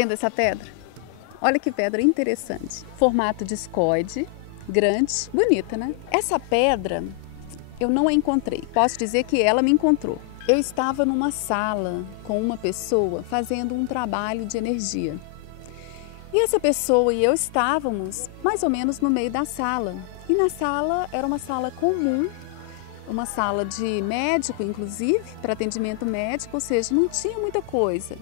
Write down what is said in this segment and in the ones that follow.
vendo essa pedra? Olha que pedra interessante. Formato discoide, grande, bonita, né? Essa pedra eu não a encontrei. Posso dizer que ela me encontrou. Eu estava numa sala com uma pessoa fazendo um trabalho de energia. E essa pessoa e eu estávamos mais ou menos no meio da sala. E na sala era uma sala comum, uma sala de médico, inclusive, para atendimento médico, ou seja, não tinha muita coisa,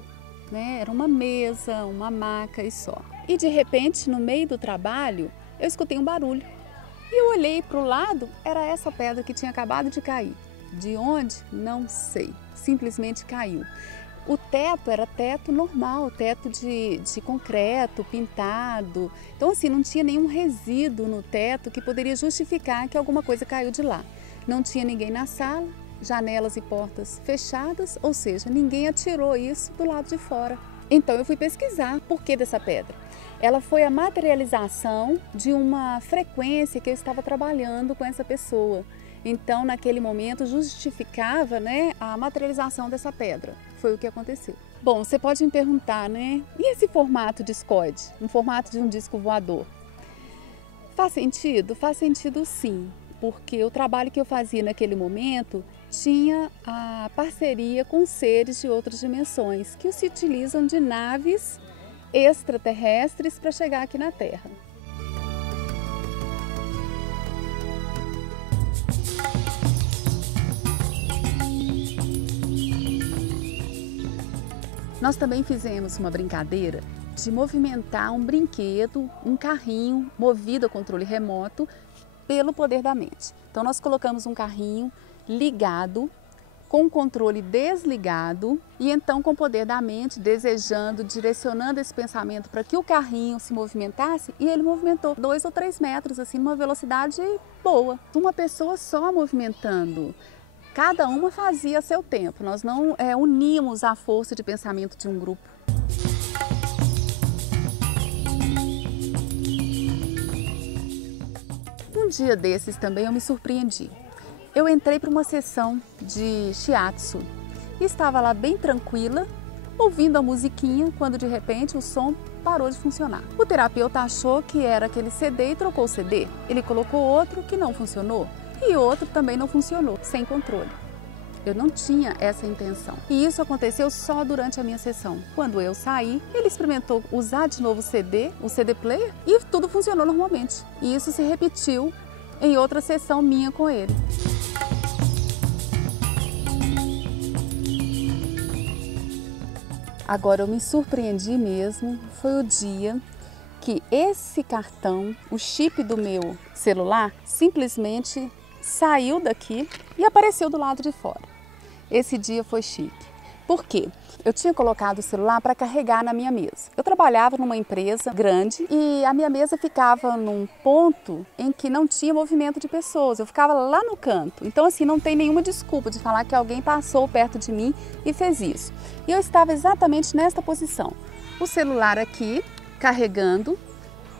né? Era uma mesa, uma maca e só. E de repente, no meio do trabalho, eu escutei um barulho. E eu olhei para o lado, era essa pedra que tinha acabado de cair. De onde? Não sei. Simplesmente caiu. O teto era teto normal, teto de concreto, pintado. Então, assim, não tinha nenhum resíduo no teto que poderia justificar que alguma coisa caiu de lá. Não tinha ninguém na sala, janelas e portas fechadas, ou seja, ninguém atirou isso do lado de fora. Então, eu fui pesquisar por que dessa pedra. Ela foi a materialização de uma frequência que eu estava trabalhando com essa pessoa. Então, naquele momento, justificava, né, a materialização dessa pedra. Foi o que aconteceu. Bom, você pode me perguntar, né? E esse formato discoide? Um formato de um disco voador? Faz sentido? Faz sentido sim, porque o trabalho que eu fazia naquele momento tinha a parceria com seres de outras dimensões, que se utilizam de naves extraterrestres para chegar aqui na Terra. Nós também fizemos uma brincadeira de movimentar um brinquedo, um carrinho movido a controle remoto pelo poder da mente. Então nós colocamos um carrinho ligado, com o controle desligado e então com o poder da mente, desejando, direcionando esse pensamento para que o carrinho se movimentasse, e ele movimentou 2 ou 3 metros, assim, numa velocidade boa. Uma pessoa só movimentando. Cada uma fazia a seu tempo, nós não uníamos a força de pensamento de um grupo. Um dia desses também eu me surpreendi. Eu entrei para uma sessão de shiatsu e estava lá bem tranquila, ouvindo a musiquinha, quando de repente o som parou de funcionar. O terapeuta achou que era aquele CD e trocou o CD. Ele colocou outro que não funcionou. E outro também não funcionou, sem controle. Eu não tinha essa intenção. E isso aconteceu só durante a minha sessão. Quando eu saí, ele experimentou usar de novo o CD player, e tudo funcionou normalmente. E isso se repetiu em outra sessão minha com ele. Agora, eu me surpreendi mesmo, foi o dia que esse cartão, o chip do meu celular, simplesmente saiu daqui e apareceu do lado de fora. Esse dia foi chique. Por quê? Eu tinha colocado o celular para carregar na minha mesa. Eu trabalhava numa empresa grande e a minha mesa ficava num ponto em que não tinha movimento de pessoas. Eu ficava lá no canto. Então, assim, não tem nenhuma desculpa de falar que alguém passou perto de mim e fez isso. E eu estava exatamente nesta posição. O celular aqui, carregando,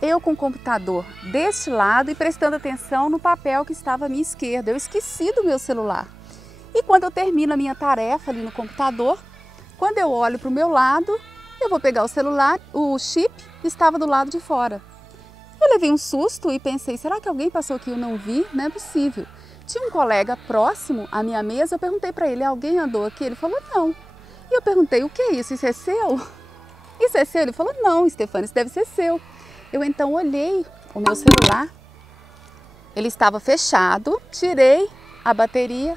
eu com o computador deste lado e prestando atenção no papel que estava à minha esquerda. Eu esqueci do meu celular. E quando eu termino a minha tarefa ali no computador, quando eu olho para o meu lado, eu vou pegar o celular, o chip estava do lado de fora. Eu levei um susto e pensei, será que alguém passou aqui e eu não vi? Não é possível. Tinha um colega próximo à minha mesa, eu perguntei para ele, alguém andou aqui? Ele falou, não. E eu perguntei, o que é isso? Isso é seu? Isso é seu? Ele falou, não, Stefania, isso deve ser seu. Eu então olhei o meu celular, ele estava fechado, tirei a bateria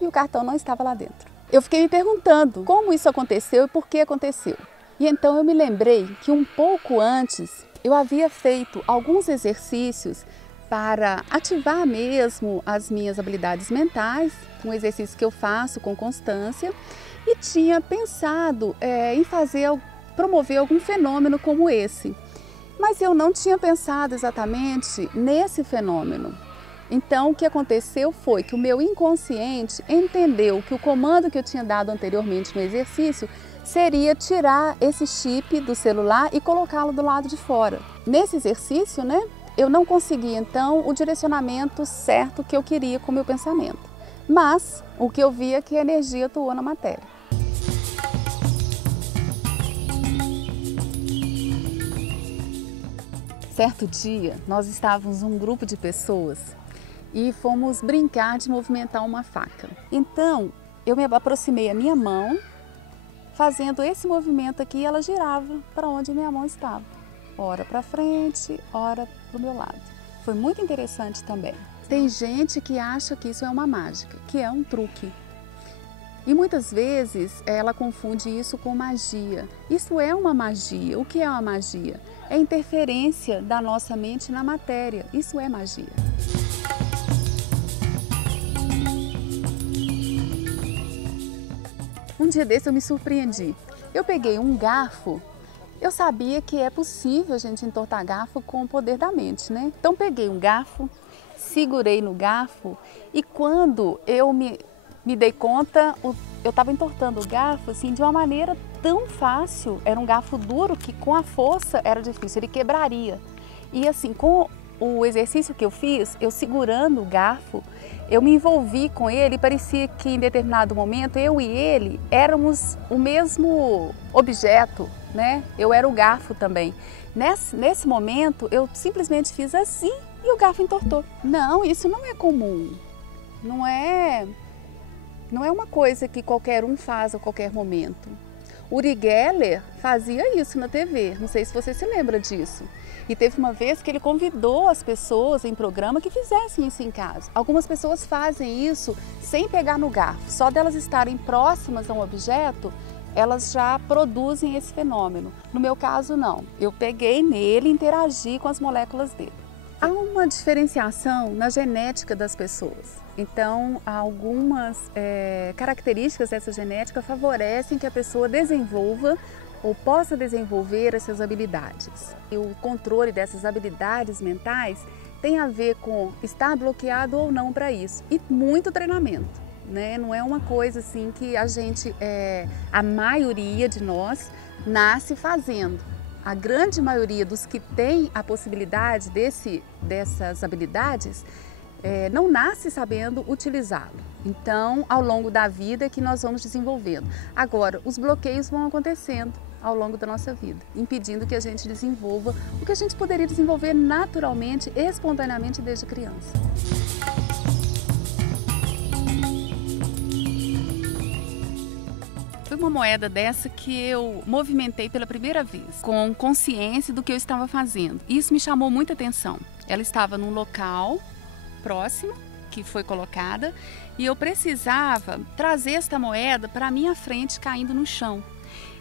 e o cartão não estava lá dentro. Eu fiquei me perguntando como isso aconteceu e por que aconteceu. E então eu me lembrei que um pouco antes eu havia feito alguns exercícios para ativar mesmo as minhas habilidades mentais, um exercício que eu faço com constância, e tinha pensado em promover algum fenômeno como esse. Mas eu não tinha pensado exatamente nesse fenômeno. Então, o que aconteceu foi que o meu inconsciente entendeu que o comando que eu tinha dado anteriormente no exercício seria tirar esse chip do celular e colocá-lo do lado de fora. Nesse exercício, né, eu não consegui, então, o direcionamento certo que eu queria com o meu pensamento. Mas, o que eu vi é que a energia atuou na matéria. certo dia, nós estávamos um grupo de pessoas e fomos brincar de movimentar uma faca. Então, eu me aproximei a minha mão, fazendo esse movimento aqui, e ela girava para onde a minha mão estava. Ora para frente, ora para o meu lado. Foi muito interessante também. Tem gente que acha que isso é uma mágica, que é um truque. E muitas vezes ela confunde isso com magia. Isso é uma magia. O que é uma magia? É interferência da nossa mente na matéria. Isso é magia. Um dia desse eu me surpreendi. Eu peguei um garfo. Eu sabia que é possível a gente entortar garfo com o poder da mente, né? Então peguei um garfo, segurei no garfo e quando eu me dei conta, eu estava entortando o garfo assim, de uma maneira tão fácil. Era um garfo duro que com a força era difícil, ele quebraria. E assim, com o exercício que eu fiz, eu segurando o garfo, eu me envolvi com ele e parecia que em determinado momento eu e ele éramos o mesmo objeto, né? Eu era o garfo também. Nesse momento eu simplesmente fiz assim e o garfo entortou. Não, isso não é comum, não é uma coisa que qualquer um faz a qualquer momento. Uri Geller fazia isso na TV, não sei se você se lembra disso. E teve uma vez que ele convidou as pessoas em programa que fizessem isso em casa. Algumas pessoas fazem isso sem pegar no garfo, só delas estarem próximas a um objeto, elas já produzem esse fenômeno. No meu caso, não. Eu peguei nele e interagi com as moléculas dele. Há uma diferenciação na genética das pessoas. Então, algumas características dessa genética favorecem que a pessoa desenvolva ou possa desenvolver essas habilidades. E o controle dessas habilidades mentais tem a ver com estar bloqueado ou não para isso. E muito treinamento, né? Não é uma coisa assim que a maioria de nós nasce fazendo. A grande maioria dos que tem a possibilidade dessas habilidades não nasce sabendo utilizá-lo. Então, ao longo da vida é que nós vamos desenvolvendo. Agora, os bloqueios vão acontecendo ao longo da nossa vida, impedindo que a gente desenvolva o que a gente poderia desenvolver naturalmente, espontaneamente desde criança. Foi uma moeda dessa que eu movimentei pela primeira vez, com consciência do que eu estava fazendo. Isso me chamou muita atenção. Ela estava num local próximo, que foi colocada, e eu precisava trazer esta moeda para a minha frente caindo no chão.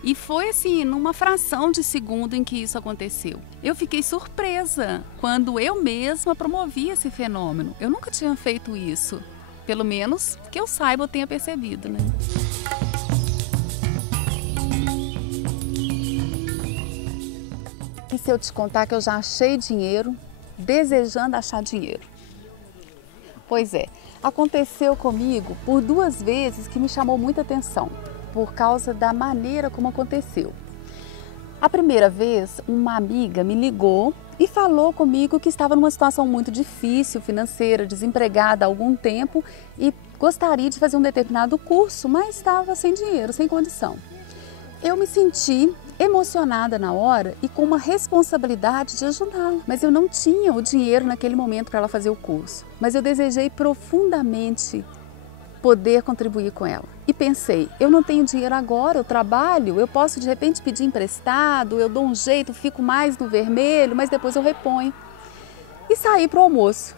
E foi assim, numa fração de segundo em que isso aconteceu. Eu fiquei surpresa quando eu mesma promovi esse fenômeno. Eu nunca tinha feito isso, pelo menos que eu saiba, eu tenha percebido, né? E se eu te contar que eu já achei dinheiro, desejando achar dinheiro? Pois é, aconteceu comigo por 2 vezes que me chamou muita atenção, por causa da maneira como aconteceu. A primeira vez, uma amiga me ligou e falou comigo que estava numa situação muito difícil, financeira, desempregada há algum tempo e gostaria de fazer um determinado curso, mas estava sem dinheiro, sem condição. Eu me senti emocionada na hora e com uma responsabilidade de ajudá-la. Mas eu não tinha o dinheiro naquele momento para ela fazer o curso. Mas eu desejei profundamente poder contribuir com ela. E pensei, eu não tenho dinheiro agora, eu trabalho, eu posso de repente pedir emprestado, eu dou um jeito, fico mais no vermelho, mas depois eu reponho. E saí para o almoço.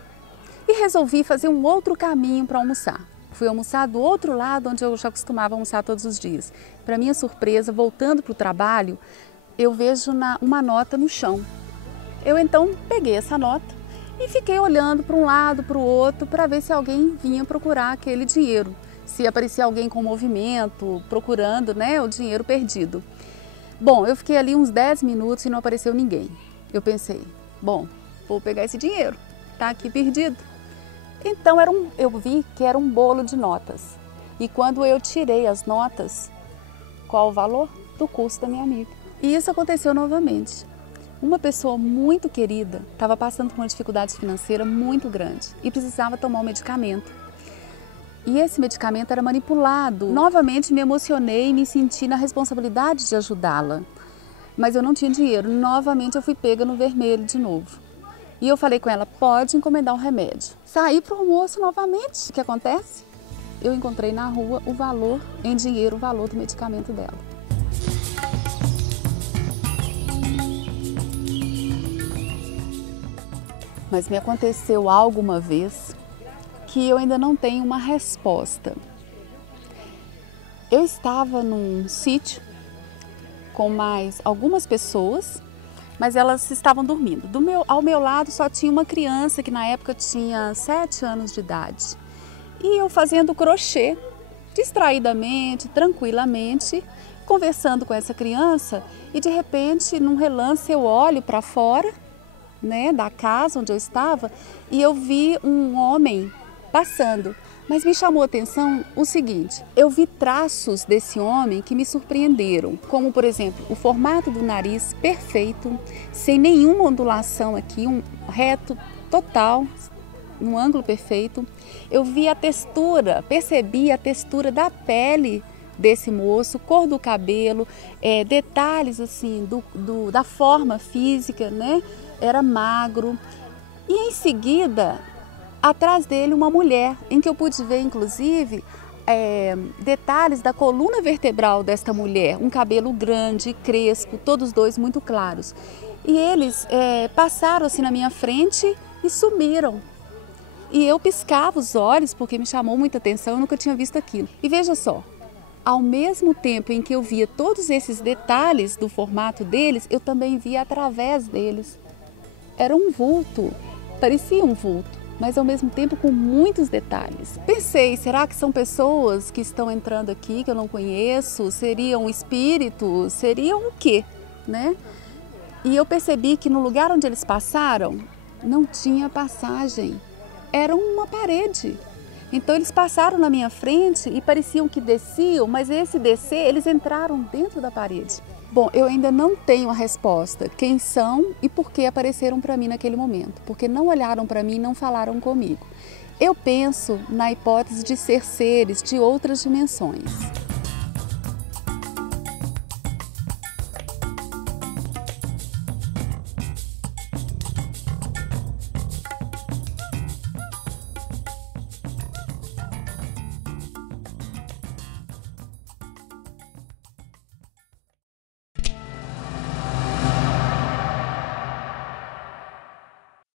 E resolvi fazer um outro caminho para almoçar. Fui almoçar do outro lado, onde eu já costumava almoçar todos os dias. Para minha surpresa, voltando para o trabalho, eu vejo uma nota no chão. Eu então peguei essa nota e fiquei olhando para um lado, para o outro, para ver se alguém vinha procurar aquele dinheiro. Se aparecia alguém com movimento, procurando, né, o dinheiro perdido. Bom, eu fiquei ali uns 10 minutos e não apareceu ninguém. Eu pensei, bom, vou pegar esse dinheiro, tá aqui perdido. Então eu vi que era um bolo de notas. E quando eu tirei as notas, qual o valor? Do curso da minha amiga. E isso aconteceu novamente. Uma pessoa muito querida estava passando por uma dificuldade financeira muito grande e precisava tomar um medicamento. E esse medicamento era manipulado. Novamente me emocionei e me senti na responsabilidade de ajudá-la. mas eu não tinha dinheiro. Novamente eu fui pega no vermelho de novo. E eu falei com ela, pode encomendar um remédio. Saí para o almoço novamente. O que acontece? Eu encontrei na rua o valor, em dinheiro, o valor do medicamento dela. Mas me aconteceu algo uma vez que eu ainda não tenho uma resposta. Eu estava num sítio com mais algumas pessoas, mas elas estavam dormindo. Ao meu lado só tinha uma criança que na época tinha 7 anos de idade. E eu fazendo crochê, distraidamente, tranquilamente, conversando com essa criança e de repente, num relance, eu olho para fora, né, da casa onde eu estava e eu vi um homem passando. Mas me chamou a atenção o seguinte, eu vi traços desse homem que me surpreenderam, como por exemplo, o formato do nariz perfeito, sem nenhuma ondulação aqui, um reto total, num ângulo perfeito. Eu vi a textura, percebi a textura da pele desse moço, cor do cabelo, detalhes assim da forma física, né? Era magro. E em seguida, atrás dele uma mulher, em que eu pude ver inclusive detalhes da coluna vertebral desta mulher, um cabelo grande, crespo, todos dois muito claros. E eles passaram assim na minha frente e sumiram. E eu piscava os olhos porque me chamou muita atenção, eu nunca tinha visto aquilo. E veja só, ao mesmo tempo em que eu via todos esses detalhes do formato deles, eu também via através deles. Era um vulto, parecia um vulto, mas ao mesmo tempo com muitos detalhes. Pensei, será que são pessoas que estão entrando aqui que eu não conheço? Seriam espíritos? Seriam o quê? Né? E eu percebi que no lugar onde eles passaram, não tinha passagem. Era uma parede. Então eles passaram na minha frente e pareciam que desciam, mas esse descer, eles entraram dentro da parede. Bom, eu ainda não tenho a resposta, quem são e por que apareceram para mim naquele momento, porque não olharam para mim e não falaram comigo. Eu penso na hipótese de ser seres de outras dimensões.